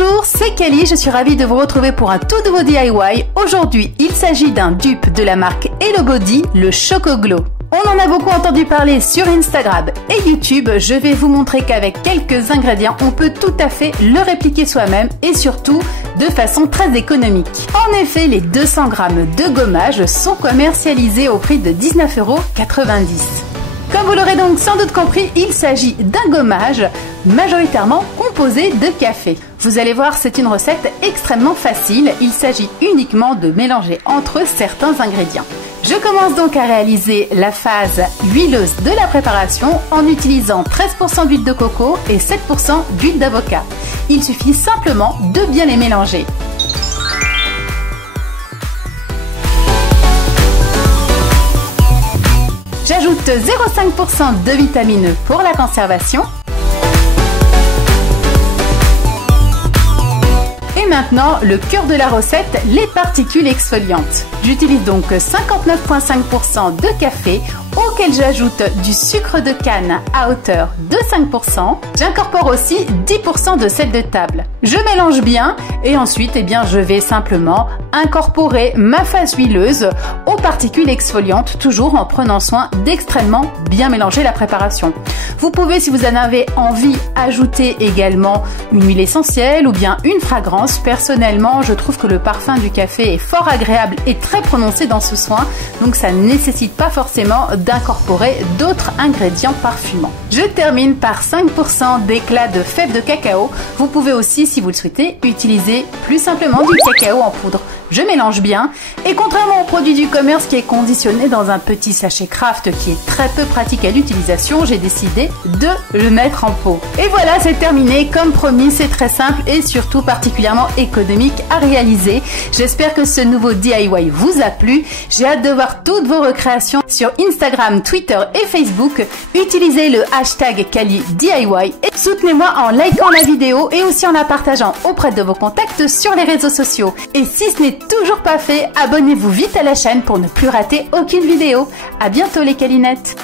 Bonjour, c'est Kelly, je suis ravie de vous retrouver pour un tout nouveau DIY. Aujourd'hui, il s'agit d'un dupe de la marque Hello Body, le Chocoglow. On en a beaucoup entendu parler sur Instagram et YouTube. Je vais vous montrer qu'avec quelques ingrédients, on peut tout à fait le répliquer soi-même et surtout de façon très économique. En effet, les 200 grammes de gommage sont commercialisés au prix de 19,90 €. Comme vous l'aurez donc sans doute compris, il s'agit d'un gommage majoritairement composé de café. Vous allez voir, c'est une recette extrêmement facile. Il s'agit uniquement de mélanger entre eux certains ingrédients. Je commence donc à réaliser la phase huileuse de la préparation en utilisant 13% d'huile de coco et 7% d'huile d'avocat. Il suffit simplement de bien les mélanger. J'ajoute 0,5% de vitamine E pour la conservation. Et maintenant, le cœur de la recette, les particules exfoliantes. J'utilise donc 59,5% de café auquel j'ajoute du sucre de canne à hauteur de 5%. J'incorpore aussi 10% de sel de table. Je mélange bien et ensuite je vais simplement incorporer ma phase huileuse aux particules exfoliantes, toujours en prenant soin d'extrêmement bien mélanger la préparation. Vous pouvez, si vous en avez envie, ajouter également une huile essentielle ou bien une fragrance. Personnellement, je trouve que le parfum du café est fort agréable et très prononcé dans ce soin, donc ça ne nécessite pas forcément d'incorporer d'autres ingrédients parfumants. Je termine par 5% d'éclat de fèves de cacao. Vous pouvez aussi, si vous le souhaitez, utiliser plus simplement du cacao en poudre. Je mélange bien et contrairement au produit du commerce qui est conditionné dans un petit sachet Kraft qui est très peu pratique à l'utilisation, j'ai décidé de le mettre en pot. Et voilà, c'est terminé. Comme promis, c'est très simple et surtout particulièrement économique à réaliser. J'espère que ce nouveau DIY vous a plu. J'ai hâte de voir toutes vos recréations sur Instagram, Twitter et Facebook. Utilisez le hashtag KellyDIY et soutenez-moi en likant la vidéo et aussi en la partageant auprès de vos contacts sur les réseaux sociaux. Et si ce n'est toujours pas fait, abonnez-vous vite à la chaîne pour ne plus rater aucune vidéo. À bientôt les Calinettes.